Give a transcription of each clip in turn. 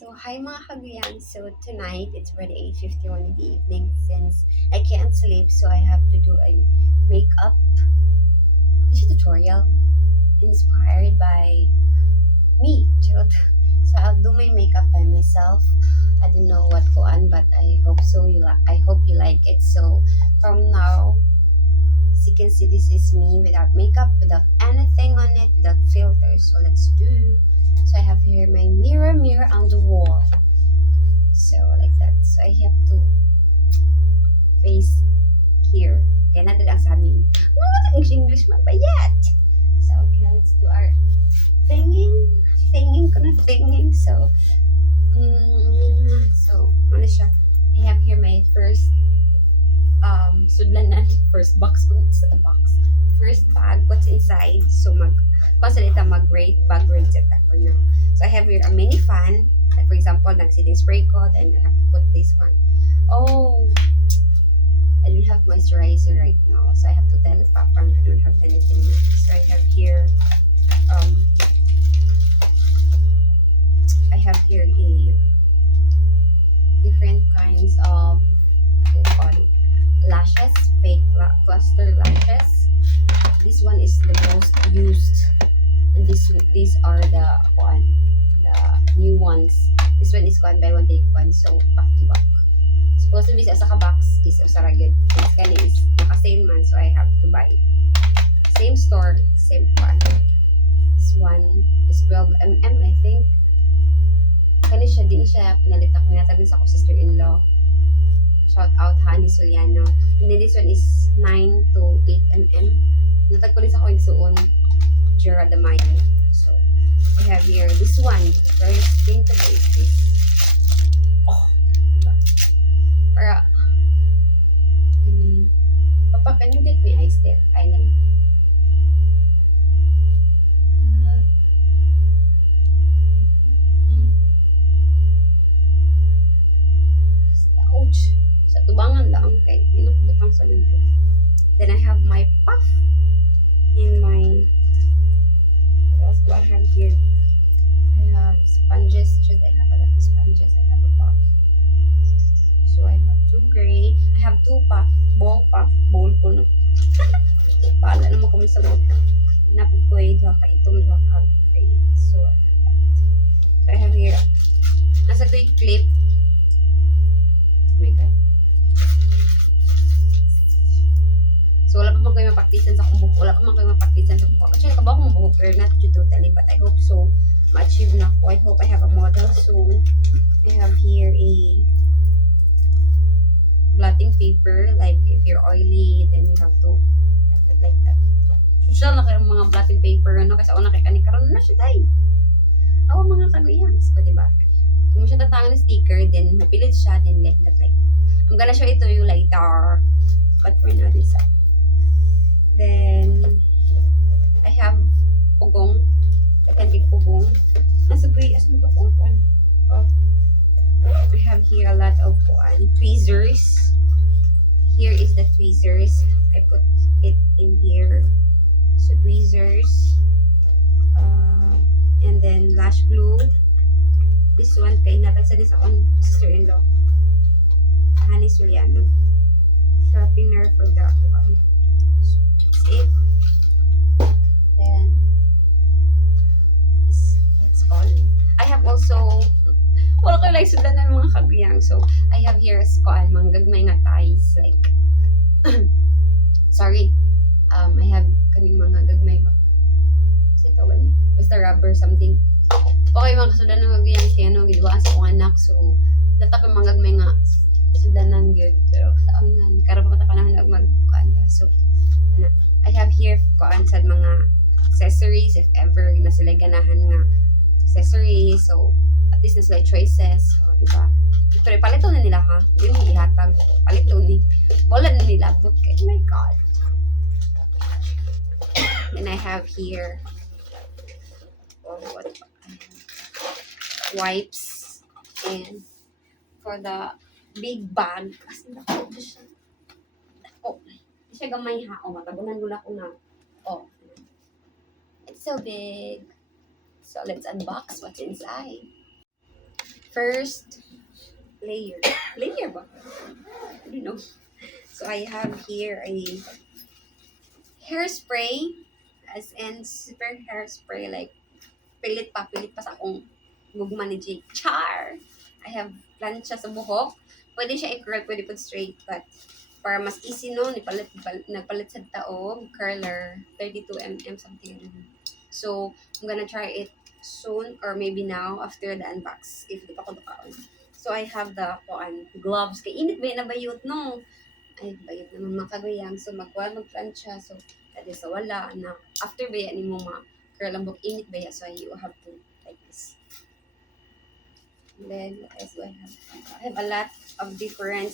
So, hi mga kaguyang. So, tonight, it's already 8:51 in the evening since I can't sleep, so I have to do a makeup tutorial inspired by me. Charot. So, I'll do my makeup by myself. I don't know what koan, but I hope so. I hope you like it. So, from now, as you can see, this is me without makeup, without anything on it, without filters. So, let's do. So, I have here my mirror on the wall. So, like that. So, I have to face here. Okay, na ang sa amin. English man ba yet? So, okay, let's do our thinging. Thinging ko na thinging. So, ano siya? I have here my first sudlanan. First box ko. It's the box. First bag. What's inside? So, consalita mag-grade. Bag grade set ako now. So, I have here a mini fan. Like, for example, nag-sitting spray ko. Then, I have to put this one. Oh, I don't have moisturizer right now, so I have to tell Papa I don't have anything. So I have here, a different kinds of what do you call it? Lashes, fake cluster lashes. This one is the most used, and these are the new ones. This one is one by one take one, so back to back. Supposedly sa ka-box is usaragid. This kind is naka-sale man, so I have to buy. Same store, same one. This one is 12 mm, I think. Kani siya, din siya pinalit ako. Hinatag sa akong sister-in-law. Shout out, Honey Soliano. And then this one is 9 to 8 mm. Hinatag ko din sa akong igsuon, Jura de Mayo. So, I have here this one. Very distinctive is this. Para, Papa, can you get me ice there? Ay, na lang. Ouch! Sa tubangan lang, kay inukbutang sa lundo. Then I have my puff in my, what else do I have here? I have sponges. Should I have a lot of sponges? I have a puff. So I have two gray. I have two puff, bowl ko no. Paala naman kami sa mga napag ko ay duha ka itong duha ka gray. So I have that. So I have here, nasa ito yung clip. Oh my god. So wala pa man kayo mapaktisan sa kumbuk. Wala pa man kayo mapaktisan sa kumbuk. Actually, nakabaw ko mabuhok, pero not totally. But I hope so. Ma-achieve na ko. I hope I have a model soon. I have here a blotting paper. Like, if you're oily, then you have to have it like that. Social na kayong mga blotting paper, ano? Kasi una kay kanikaroon na siya, day. Awa mga kaguyans. Pa, diba? Kung mo siya tatangan ng sticker, then mapilit siya, then like that, like. I'm gonna show it to you later. But for now, this side. Then, I have pugong. I can take pugong. Nasa gray, asan ba pugong? Oh. I have here a lot of tweezers. Here is the tweezers. I put it in here. So tweezers. And then lash glue. This one kay natagsa din sa akong sister-in-law. Honey Soliano. Sharpener for the one. So that's it. Then that's all. I have also wala ko like sudan ng mga kaguyang. So, I have here mga gagmay nga ties. Like, sorry. I have kaning mga gagmay ba? Kasi ito gani. Basta rubber something. Okay, mga kasudan ng kaguyang siya, no? Gidwaan sa akong anak. So, datap yung mga gagmay nga sudanan good. Pero, sa amnan, karang pa ka naman mag-kuanta. So, I have here kuan sa mga accessories, if ever, na sila ganahan nga accessories. So, at least na sila choices. O, diba? Pero palito na nila, ha? Hindi mo ihatag. Palito ni. Bola na nila. But, oh my God. Then I have here, wipes. And for the big bag, kasi nako, siya. Nako. Hindi siya gamay, ha? O, matabunan ko na ko na. Oh. It's so big. So, let's unbox what's inside. first layer. Layer ba? I don't know. So I have here a hairspray, as in super hairspray, like pilit pa sa akong gugma ni Jake. Char! I have plancha sa buhok. Pwede siya i-curl, pwede po straight cut. Para mas easy no, nagpalit sa taog, curler, 32mm something. So, I'm gonna try it soon or maybe now after the unbox if di pa ko dukaon. So, I have the gloves. Kay init ba yun na bayot no? Ay, bayot naman mga kagayang. So, magplancha. So, dati sa wala na. After ba yan mo curl ang buhok, init ba yan? So, you have to like this. And then, what else do I have? I have a lot of different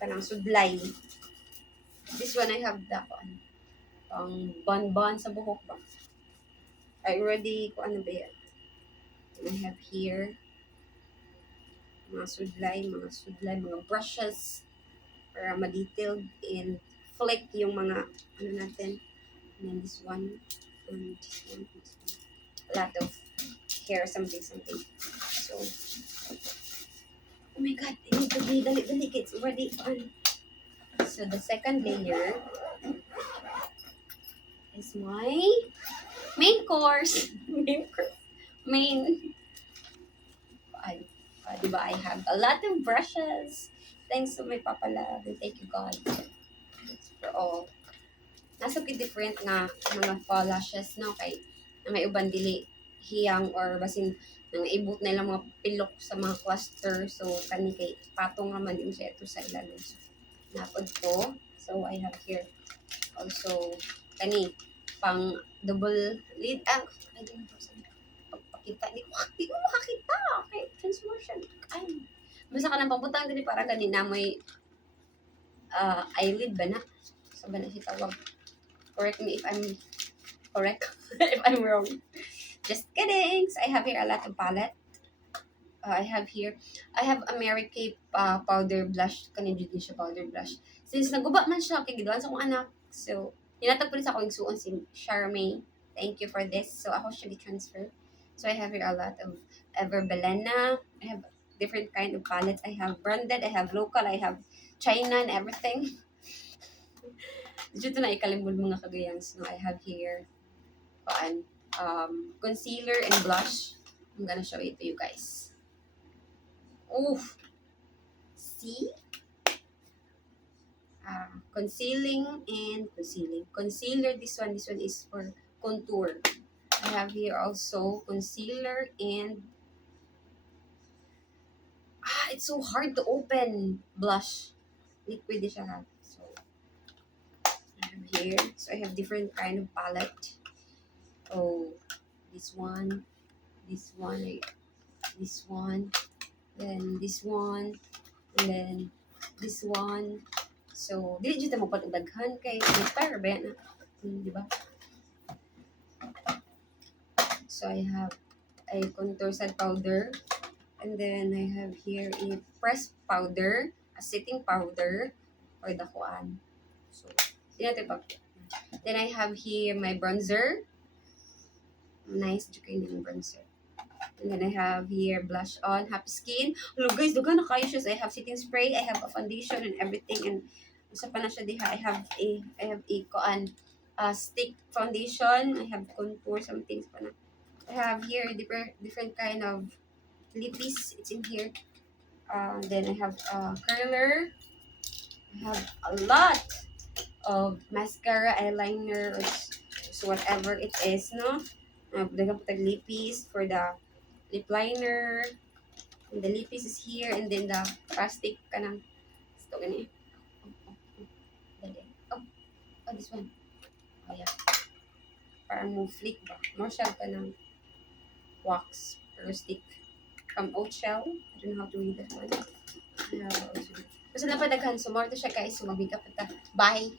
kanang sudlay. This one, I have the pang bon sa buhok ba? I already, kung ano ba yan? And I have here, mga sudlay, mga brushes, para ma-detailed and flick yung mga, ano natin. And then this one, and this one. A lot of hair, something. So, oh my god, I need to be, dali, it's already on. So, the second layer is my main course. Diba, I have a lot of brushes. Thanks to my Papa Love and thank you God for all. Nasa different nga mga fall lashes no kay na may uban dili hiyang or basin nang ibot na lang mga pilok sa mga cluster. So kani kay patong naman din siya ito sa ilalim. So, napod ko. So I have here also kani pang double lid. I don't know sa pagpakita. Di ko makakita. Okay, transmotion. Ay. Basta ka nang pabutang din para kanina may eyelid ba na? So ba na siya tawag? Correct me if I'm correct. If I'm wrong. Just kidding. So I have here a lot of palette. I have a Mary Kay powder blush. Kanina din siya powder blush. Since naguba man siya, kay gidwan sa akong anak. So, hinatag ko rin sa akong suon si Charmaine. Thank you for this. So, ako siya transfer. So, I have here a lot of Ever Belena. I have different kind of palettes. I have branded, I have local, I have China and everything. Dito na ikalimbol mga kagayans. No, I have here concealer and blush. I'm gonna show it to you guys. Oof. See? Concealing and concealing. Concealer, this one is for contour. I have here also concealer and it's so hard to open blush. Liquid siya ha. So, I have here. So, I have different kind of palette. Oh, this one, then this one, and then this one. So, dili dito mo patagdaghan kay inspire ba yan? Di ba? So, I have a contour set powder. And then, I have here a pressed powder, a setting powder, or the kuan. So, then I have here my bronzer. Nice yung bronzer. And then I have here blush on, Happy Skin. Hello guys, duga na kayo siya. I have setting spray, I have a foundation and everything. And isa pa na siya diha. I have a stick foundation. I have contour, some things pa na. I have here different kind of lippies. It's in here. Then I have curler. I have a lot of mascara, eyeliner, or so whatever it is, no? Dagang putag lippies for the lip liner. And the lippies is here, and then the plastic kanang ito gani. Oh, this one. Oh yeah. Parang mo flick ba? More siya ka ng wax pero stick from Oatshell. I don't know how to read that one. Basta napadaghan. So, more to siya guys. So, mag-makeup ito. Bye!